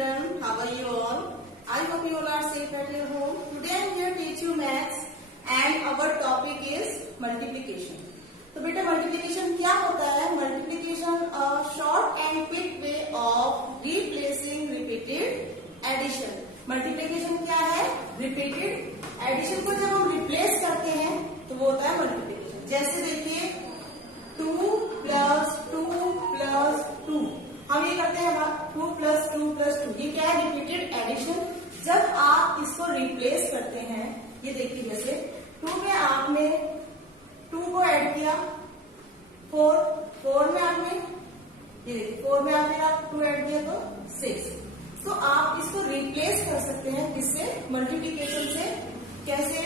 children, how are you all? I hope you all are safe at your home. Today I am here to teach you maths and our topic is multiplication. तो बेटा multiplication क्या होता है? Multiplication short and quick way of replacing repeated addition. Multiplication क्या है? Repeated addition को जब हम रिप्लेस करते हैं तो वो होता है मल्टीप्लिकेशन. जैसे देखिए 2 प्लस 2 प्लस 2 हम ये करते हैं 2 प्लस 2 प्लस 2. ये क्या है? Repeated addition. जब आप इसको रिप्लेस करते हैं, ये देखिए जैसे 2 में आपने 2 को ऐड किया, 4 में आपने ये देखिए 4 में आपने 2 ऐड किया तो 6. तो आप इसको रिप्लेस कर सकते हैं किससे? मल्टीप्लिकेशन से. कैसे?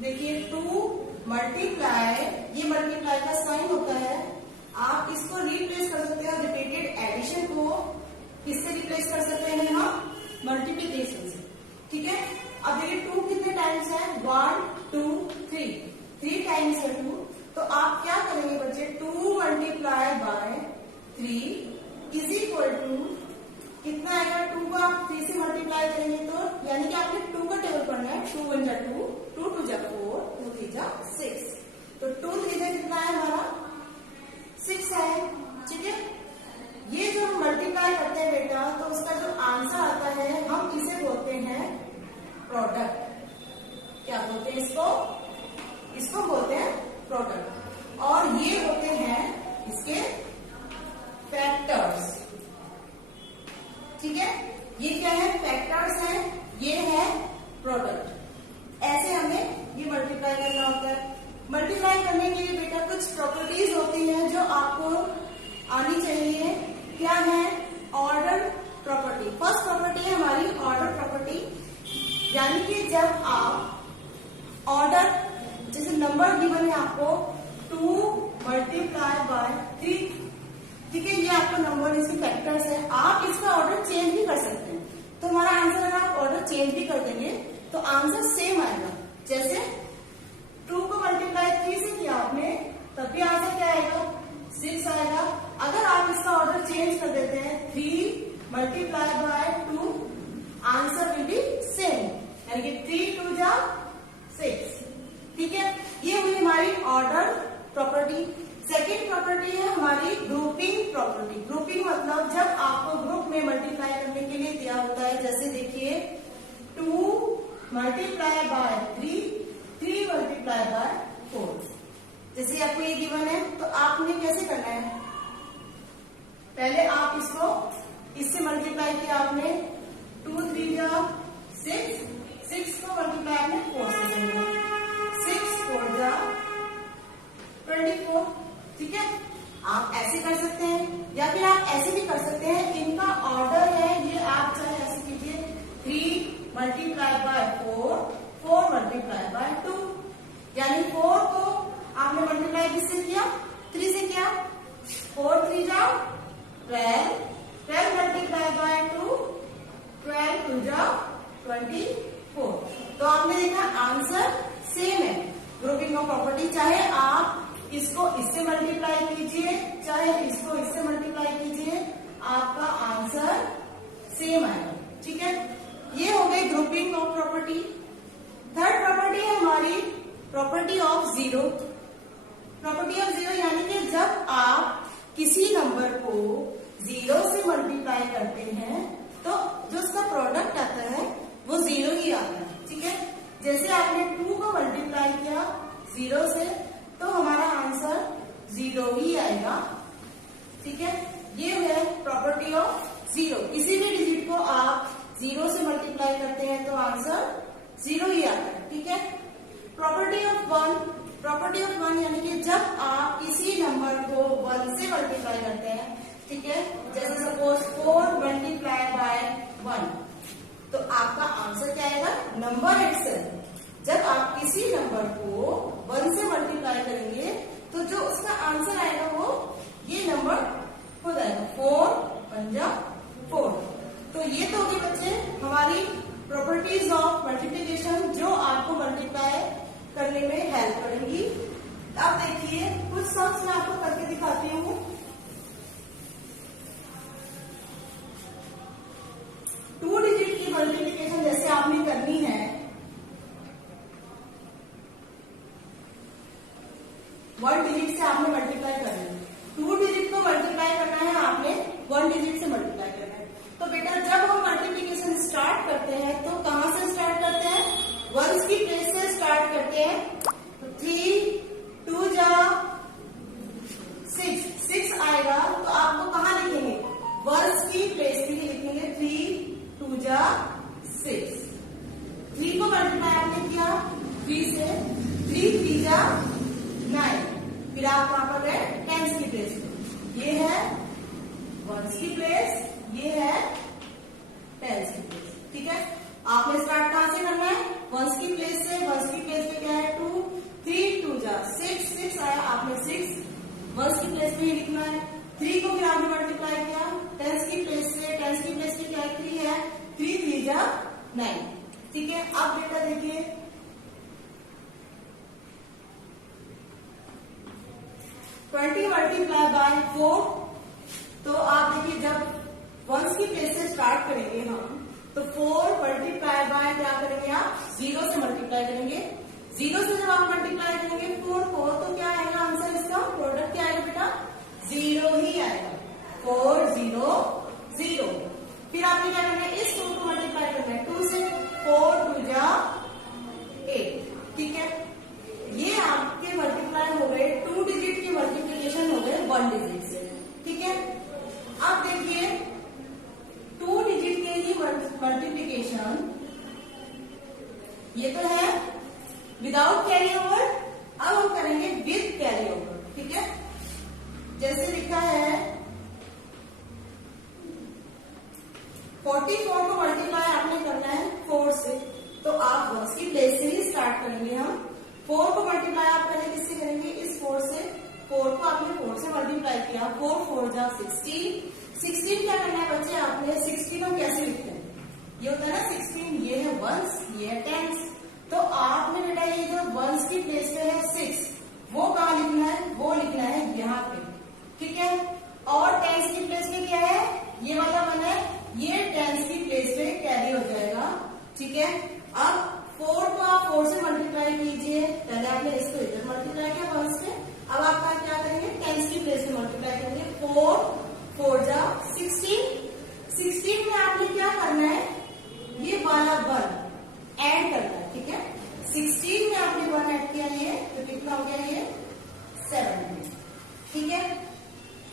देखिए 2 मल्टीप्लाई, ये मल्टीप्लाई का साइन होता है. आप इसको रिप्लेस कर सकते हैं रिपीटेड एडिशन को किससे रिप्लेस कर सकते हैं हम? मल्टीप्लिकेशन से. ठीक है. अब देखिए 2 कितने टाइम्स है? 1 2 3 टाइम्स है 2. तो आप क्या करेंगे बच्चे? 2 multiply by 3 is equal to कितना आएगा? 2 को आप 3 से मल्टीप्लाई करेंगे तो यानी कि आपने 2 का टेबल पढ़ना है. 2 1 जा 2, 2 2 जा 4, 2 3 जा 6. तो 2 3 जा कितना है हमारा? 6 है. ठीक है. ये जो हम मल्टीप्लाई करते हैं बेटा, तो उसका जो आंसर आता है हम इसे बोलते हैं प्रोडक्ट. क्या बोलते हैं इसको? इसको बोलते हैं प्रोडक्ट. और ये होते हैं इसके फैक्टर्स. ठीक है. ये क्या है? फैक्टर्स हैं. ये है प्रोडक्ट. ऐसे हमें ये मल्टीप्लाई करना होता है. मल्टीप्लाई करने के लिए बेटा कुछ प्रॉपर्टीज होती हैं जो आपको आनी चाहिए. क्या है? Order property. फर्स्ट प्रॉपर्टी है हमारी ऑर्डर प्रॉपर्टी. यानी कि जब आप ऑर्डर, जैसे नंबर गिवन है आपको 2 मल्टीप्लाई बाय 3. ठीक है. ये आपका नंबर, इसके फैक्टर्स है. आप इसका ऑर्डर चेंज भी कर सकते हैं. तो हमारा आंसर अगर आप ऑर्डर चेंज भी कर देंगे तो आंसर सेम आएगा. जैसे 2 को मल्टीप्लाई 3 से किया आपने, तब भी आंसर क्या आएगा? 6 आएगा. अगर आप इसका ऑर्डर चेंज कर देते हैं 3 multiply by 2, answer will be same. यानी कि 3 2 जा 6. ठीक है. ये हुई हमारी ऑर्डर प्रॉपर्टी. सेकेंड प्रॉपर्टी है हमारी ग्रुपिंग प्रॉपर्टी. ग्रुपिंग मतलब जब आपको ग्रुप में मल्टीप्लाई करने के लिए दिया होता है. जैसे देखिए 2 मल्टीप्लाई बाय 3 मल्टीप्लाई बाय 4. जैसे आपको ये गिवन है तो आपने कैसे करना है? पहले आप इसको इससे मल्टीप्लाई किया आपने. 2 3 जा 6, 6 को मल्टीप्लाई आपने 4 से करना. 6 4 जा 24. ठीक है. आप ऐसे कर सकते हैं या फिर आप ऐसे भी कर सकते हैं. इनका ऑर्डर है ये. आप चाहे ऐसे कीजिए 3 मल्टीप्लाई बाय 4 मल्टीप्लाई बाय 2. यानी 4 को आपने मल्टीप्लाई किससे किया? 3 से किया. 4 3 जा 12 मल्टीप्लाई बाय 2 12 2 जा 24. तो आपने देखा आंसर सेम है. Grouping of property. चाहे आप इसको इससे मल्टीप्लाई कीजिए, चाहे इसको इससे मल्टीप्लाई कीजिए, आपका आंसर सेम आएगा. ठीक है. ये हो गई grouping of property. Third property है हमारी property of zero. Property of zero यानी कि जब आप किसी नंबर को 0 से मल्टीप्लाई करते हैं तो जो उसका प्रोडक्ट आता है वो 0 ही आता है. ठीक है. जैसे आपने 2 को मल्टीप्लाई किया 0 से तो हमारा आंसर 0 ही आएगा. ठीक है. ये है प्रॉपर्टी ऑफ जीरो. किसी भी डिजिट को आप 0 से मल्टीप्लाई करते हैं तो आंसर 0 ही आता है. ठीक है. Property of 1. प्रॉपर्टी ऑफ 1 यानी कि जब आप किसी नंबर को 1 से मल्टीप्लाई करते हैं. ठीक है. जैसे सपोज 4 मल्टीप्लाई बाय 1 तो आपका आंसर क्या आएगा? Number itself. जब आप किसी नंबर को 1 से मल्टीप्लाई करेंगे तो जो उसका आंसर आएगा वो ये नंबर खुद आएगा. 4 1 जा 4. तो ये तो होगी बच्चे हमारी प्रॉपर्टीज ऑफ मल्टीप्लिकेशन जो आपको मल्टीप्लाई करने में हेल्प करेंगी. अब देखिए कुछ सम्स मैं आपको करके दिखाती हूँ. फिर आप कहां पर गए, टेंस की प्लेस पे। ये है वंस की प्लेस, ये है टेंस की प्लेस। ठीक है, आपने स्टार्ट कहां से करना है, वंस की प्लेस से। वंस की प्लेस पे क्या है, 2, 3 2 जा 6, 6 आया, आपने 6 वंस की प्लेस पे ही लिखना है। 3 को फिर आपने मल्टीप्लाई किया टेंस की प्लेस से। टेंस की प्लेस पे क्या है, 3 है, 3 3 जा 9। ठीक है, अब बेटा देखिए 20 मल्टीप्लाई बाय 4। तो आप देखिए जब वंस की प्लेस से स्टार्ट करेंगे हम, तो 4 मल्टीप्लाई बाय क्या करेंगे आप, 0 से मल्टीप्लाई करेंगे। 0 से जब आप मल्टीप्लाई करेंगे 4 को, तो क्या आएगा आंसर, इसका प्रोडक्ट क्या आएगा बेटा, 0 ही आएगा। 4 0 0। फिर आपने क्या करना है, इस 4 को मल्टीप्लाई करना है 2 से। 4 2 जा 8। ठीक है, ये आपके मल्टीप्लाई हो गए, 2 डिजिट की मल्टीप्लीकेशन हो गए 1 डिजिट से। ठीक है, अब देखिए 2 डिजिट के ही मल्टीप्लीकेशन, ये तो है विदाउट कैरी ओवर। अब हम करेंगे विद कैरी ओवर। ठीक है, जैसे लिखा है 44 को मल्टीप्लाई आपने करना है 4 से, तो आप वंस की प्लेस से ही स्टार्ट करेंगे। हम 4 को मल्टीप्लाई आप पहले किससे करेंगे, इस 4 से। 4 को आपने 4 से मल्टीप्लाई किया, 4 4 जा 16। 16 क्या करना है बच्चे, आपने 16 हम कैसे लिखते हैं, ये होता है ना 16, ये है वंस, ये है टेंस। तो आपने बेटा ये जो वंस की प्लेस पे है 6, वो कहाँ लिखना है, वो लिखना है यहाँ पे। ठीक है, और टेंस की प्लेस पे क्या है, ये वाला 1 है, ये टेंस की प्लेस पे कैरी हो जाएगा। ठीक है, अब 4 को आप 4 से मल्टीप्लाई कीजिए। पहले आपने इसको इधर मल्टीप्लाई किया वंस पे, अब आप क्या करेंगे, टेंस की प्लेस पे मल्टीप्लाई करेंगे। 4 4 जा 16। 16 में आपने क्या करना है, ये वाला 1 ऐड करना है। ठीक है, 16 में आपने 1 ऐड किया, ये तो कितना हो गया, ये 7। ठीक है,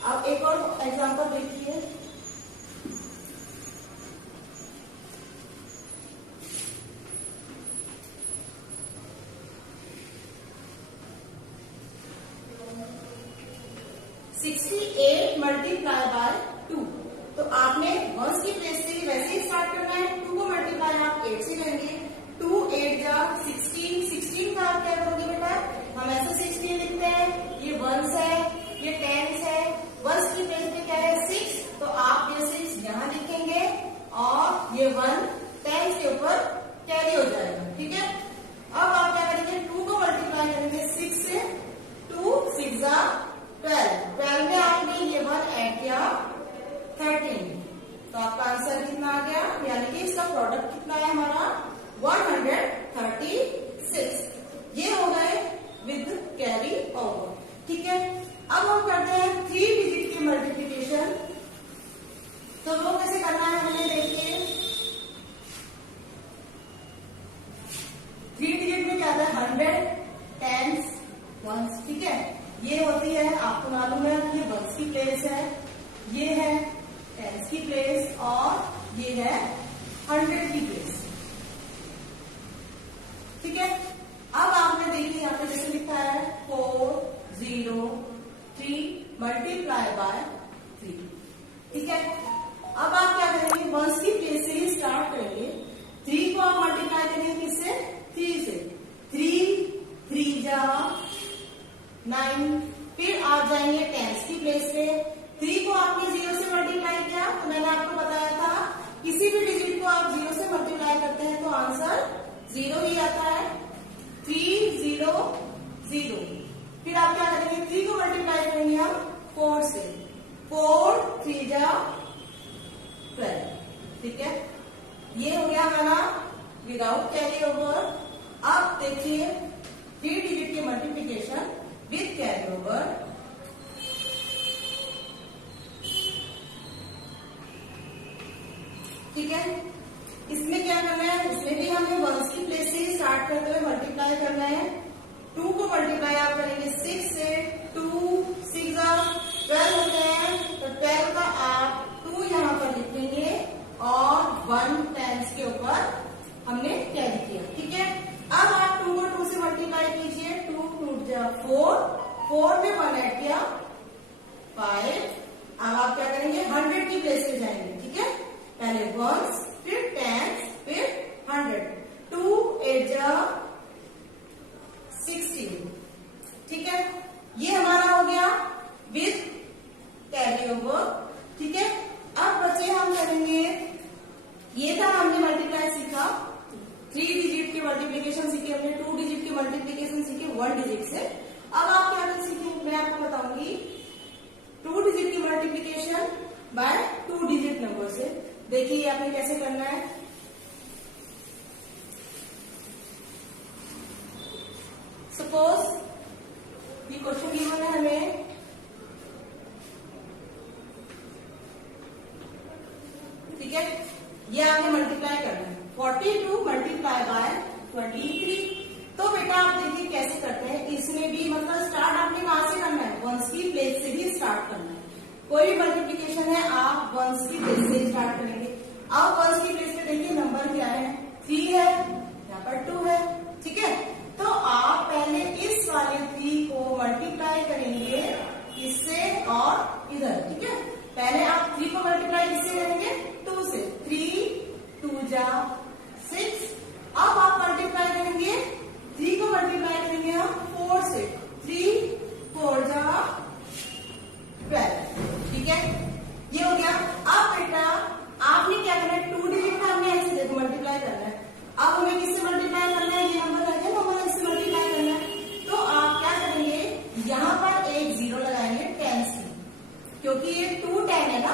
अब एक और एग्जांपल देखिए। Multiply by 2। तो आपने वंस की प्लेस से वैसे ही स्टार्ट करना है। 2 को मल्टीप्लाई आप 8 से करेंगे। 2 8 जा 16। 16 का आप क्या करोगे बेटा, हम ऐसे 16 लिखते हैं, ये वंस है, ये टेंस है। वंस की प्लेस पे क्या है 6, तो आप ये 6 यहाँ लिखेंगे और ये 1 टेंस के ऊपर कैरी हो जाएगा। ठीक है, अब आप क्या करेंगे, 2 को मल्टीप्लाई करेंगे 6 से। 2 6 जा 12। 12 में आपने ये 1 ऐड किया 13, तो आपका आंसर कितना आ गया, यानी कि इसका प्रोडक्ट कितना है हमारा 136। ये हो गए विद कैरी ओवर। ठीक है, अब हम करते हैं 3 डिजिट की मल्टीप्लिकेशन। तो वो कैसे करना है हमें देखिए। 3 डिजिट में क्या आता है 100, टेंस, वंस। ठीक है, ये होती है, आपको मालूम है ये वंस की प्लेस है, ये है टेंस की प्लेस और ये है 100 की प्लेस। ठीक है, अब आपने देखिए यहाँ पे जैसे लिखा है 4 0 3 मल्टीप्लाई बाय 3। ठीक है, अब आप क्या करेंगे, वंस की प्लेस से ही स्टार्ट करेंगे। 3 को आप मल्टीप्लाई करेंगे किससे, 3 से। 3 3 जा 9। फिर आप जाएंगे टेंस की प्लेस पे। 3 को आपने 0 से मल्टीप्लाई किया, तो मैंने आपको बताया था किसी भी डिजिट को आप 0 से मल्टीप्लाई करते हैं तो आंसर 0 ही आता है। 3 0 0। फिर आप क्या करेंगे, 3 को मल्टीप्लाई करेंगे हम 4 से। 4 3 जा 12। ठीक है, ये हो गया हमारा विदाउट कैरी ओवर। अब देखिए 3 डिजिट की मल्टीप्लिकेशन विद कैरी ओवर। ठीक है, इसमें क्या करना है, इसमें भी हमें वंस की प्लेस से ही स्टार्ट करते हुए मल्टीप्लाई करना है। 2 को मल्टीप्लाई आप करेंगे 6 से। 2 6 12 होते हैं, तो 12 का आप 2 यहाँ पर लिखेंगे और 1 टेंस के ऊपर हमने कैरी किया। ठीक है, अब आप 2 को 2 से मल्टीप्लाई कीजिए। 2 2 जा 4। 4 में वंस, फिर टेंस, फिर 100। 2 8 जा 16। ठीक है, ये हमारा हो गया विद कैरी ओवर। ठीक है, अब बच्चे हम करेंगे, ये था हमने मल्टीप्लाई सीखा, 3 डिजिट की मल्टीप्लीकेशन सीखी हमने, 2 डिजिट की मल्टीप्लीकेशन सीखी 1 डिजिट से। अब आप क्या कर सीखेंगे, मैं आपको बताऊंगी 2 डिजिट की मल्टीप्लीकेशन बाय 2 डिजिट नंबर से। देखिए आपने कैसे करना है। सपोज ये क्वेश्चन गिवन है हमें, ठीक है, ये आपने मल्टीप्लाई करना है 42 मल्टीप्लाई बाय 23। तो बेटा आप देखिए कैसे करते हैं, इसमें भी मतलब स्टार्ट आपने कहां से करना है, वंस की प्लेस से ही स्टार्ट करना है। कोई भी मल्टीप्लीकेशन है आप वंस की प्लेस से स्टार्ट करेंगे। अब वंस की प्लेस पे देखिए नंबर क्या है, 3 है, यहाँ पर 2 है। ठीक है, तो आप पहले इस वाले 3 को मल्टीप्लाई करेंगे इससे और इधर। ठीक है, पहले आप 3 को मल्टीप्लाई किससे करेंगे, 2 से। 3 2 जा 6। अब आप मल्टीप्लाई करेंगे 3 को मल्टीप्लाई करेंगे हम 4 से। 3 4 जा 12। ठीक है, ये हो गया। अब बेटा आपने क्या करना है, 2 डिजिट का हमने ऐसे देखो मल्टीप्लाई करना है। अब हमें किससे मल्टीप्लाई करना है, ये नंबर है तो हमें इससे मल्टीप्लाई करना है। तो आप क्या करेंगे, यहाँ पर एक 0 लगाएंगे 10 से, क्योंकि ये 2 10 है ना,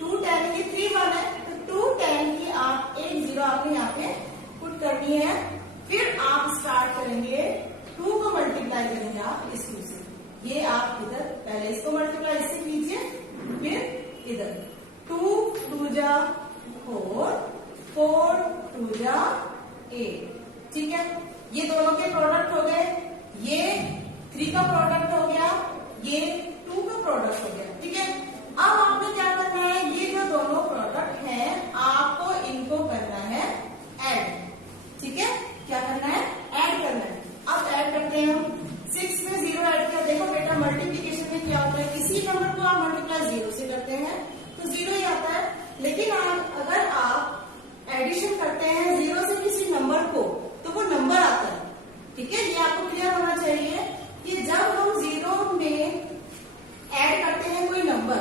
2 10 ये 3 1 है, तो 2 10 की आप एक 0 आपने यहाँ पे पुट करनी है। फिर आप स्टार्ट करेंगे 2 को मल्टीप्लाई करेंगे आप इस 2 से। ये आप इधर पहले इसको मल्टीप्लाई इससे कीजिए, फिर इधर 2 2 जा 4 4 2 जा 8। ठीक है, ये दोनों के प्रोडक्ट हो गए, ये 3 का प्रोडक्ट हो गया, ये 2 का प्रोडक्ट हो गया। ठीक है, अब आपने क्या करना है, ये जो दोनों प्रोडक्ट हैं आपको इनको करना है ऐड। ठीक है, क्या करना है, ऐड करना है। अब ऐड करते हैं हम, 6 में 0 ऐड किया। देखो बेटा मल्टीप्लीकेशन में क्या होता है, किसी नंबर को आप मल्टीप्लाई 0 से करते हैं तो 0 ही आता है। लेकिन अगर आप एडिशन करते हैं 0 से किसी नंबर को तो वो नंबर आता है। ठीक है, ये आपको क्लियर होना चाहिए कि जब हम 0 में ऐड करते हैं कोई नंबर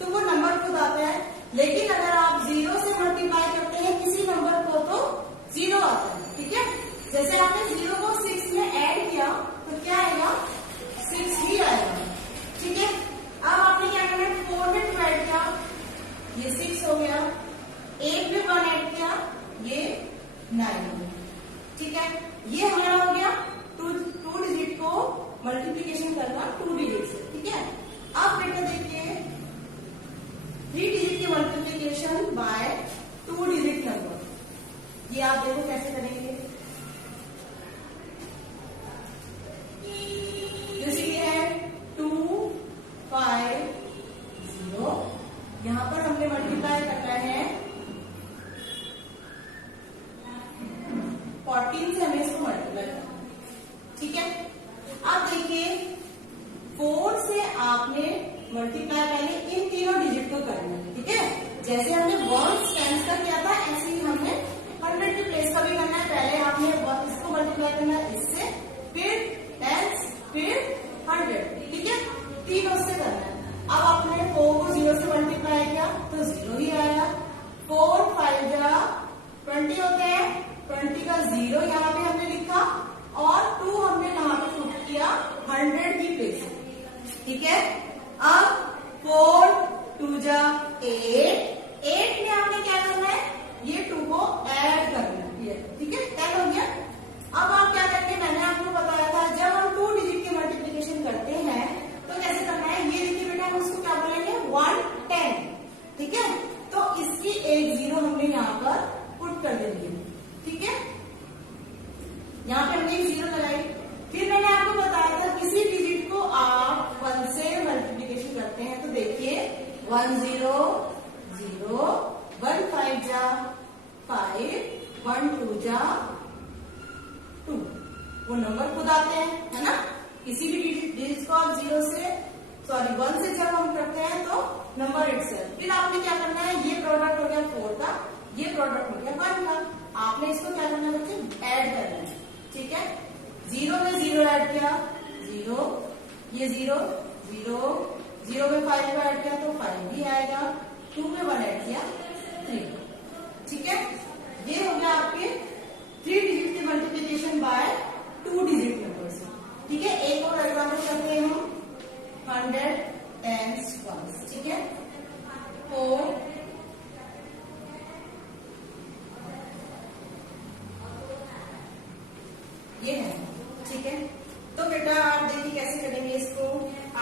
तो वो नंबर खुद आता है, लेकिन अगर आप 0 से मल्टीप्लाई करते हैं किसी नंबर को तो 0 आता है। ठीक है, जैसे आपने 0 को 6 में ऐड किया तो क्या आएगा, 6 ही आएगा। ठीक है, अब आपने क्या करना है, 4 में 2 ऐड किया, ये 6 हो गया। 8 में 1 ऐड किया, ये 9 हो गया। ठीक है, ये हमारा हो गया 2 डिजिट को मल्टीप्लीकेशन करना 2 डिजिट से। ठीक है, अब बेटा देखिए 3 डिजिट की मल्टीप्लीकेशन बाय 2 डिजिट नंबर, ये आप देखो कैसे करेंगे। जैसे ये है 2 5 0, यहां पर हमने मल्टीप्लाई करना है 14 से, हमें इसको मल्टीप्लाई करना है। ठीक है, अब देखिए 4 से आपने मल्टीप्लाई पहले इन तीनों डिजिट को करना है। ठीक है, जैसे हमने वंस टेंस का किया था ऐसे ही हमने 100 की प्लेस का भी करना है। पहले आपने इसको मल्टीप्लाई करना है इससे, फिर टेंस, फिर 100। ठीक है, 3 उससे करना है। अब आपने 4 को 0 से मल्टीप्लाई किया तो 0 ही आया। 4 5 जा 20 होते हैं, 20 का 0 यहाँ पे हमने लिखा और 2 हमने यहाँ पे पुट किया 100 की प्लेस। ठीक है, अब 4 2 जा 8 में आपने क्या करना है, ये 2 को ऐड करना है। ठीक है, 10 हो गया। अब आप क्या करेंगे, मैंने आपको बताया था जब हम 2 डिजिट की मल्टीप्लीकेशन करते हैं तो कैसे करना है, ये देखिए बेटा हम उसको क्या बोलेंगे 110। ठीक है, तो इसकी एक 0 हमने यहाँ पर पुट कर देंगे। ठीक है, यहाँ पे हमने एक 0 लगाई। फिर मैंने आपको बताया था किसी डिजिट को आप 1 से मल्टीप्लीकेशन करते हैं तो देखिए 1 0 0 1 5 जा 5 1 2 जा 2, वो नंबर खुद आते हैं, है ना। किसी भी डिजिट को आप 1 से जब हम करते हैं तो नंबर इटसेल्फ। फिर आपने क्या करना है, ये प्रोडक्ट हो गया 4 का, आपने इसको क्या करना है बच्चे, ऐड करना है, ठीक है। 0 में 0 ऐड किया 0, ये 0 0, 0 में 5 को ऐड किया तो 5 भी आएगा, 2 में 1 ऐड किया 3, ठीक है। ये हो गया आपके 3 डिजिट की मल्टीप्लीकेशन बाय 2 डिजिट नंबर से, ठीक है। एक और एग्जाम्पल करते हैं हम 100 टेंस वंस, ठीक है। 4 ये है, ठीक है। तो बेटा आप देखिए कैसे करेंगे इसको।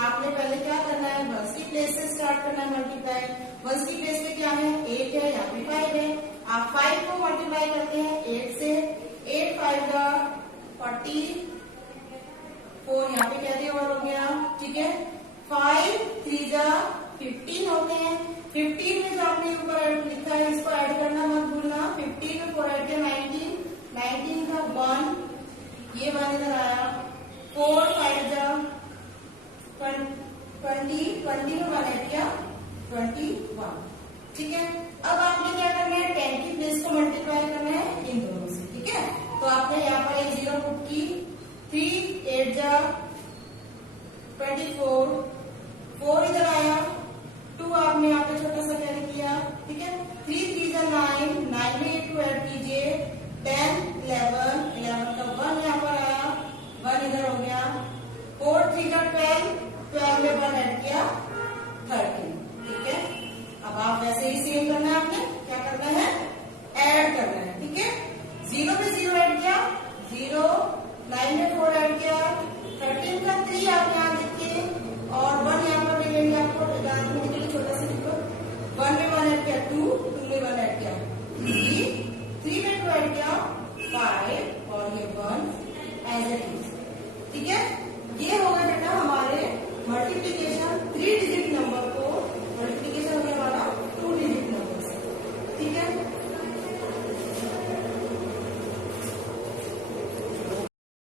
आपने पहले क्या करना है, वंस की प्लेस से स्टार्ट करना है मल्टीप्लाई। वंस की प्लेस पे क्या है, 8 है, यहाँ पे 5 है। आप 5 को मल्टीप्लाई करते हैं 8 से, 8 5 का 44, यहाँ पे क्या दिया और हो गया, ठीक है। 5 3 जा 15 होते हैं। 15 में जो आपने ऊपर लिखा है इसको ऐड करना मत भूलना। 15 में 4 ऐड किया 19, 19 का 1, ये 1 इधर आया। 4 5 जा 20, 20 में 1 ऐड किया 21, ठीक है। अब आपने क्या करना है, 10 की प्लेस को मल्टीप्लाई करना है इन दोनों से, ठीक है। तो आपने यहाँ पर एक 0 पुट की, 3 8 जा 24, 4 इधर आया, 2 आपने यहाँ पे छोटा सा कैरी किया, ठीक है। 3 3 जा 9, 9 में 2 ऐड कीजिए 10 11, 11 का 1 यहाँ पर आया, 1 इधर हो गया। 4 3 का 12, 12 में 1 ऐड किया 13, ठीक है। अब आप वैसे ही सेम करना है आपने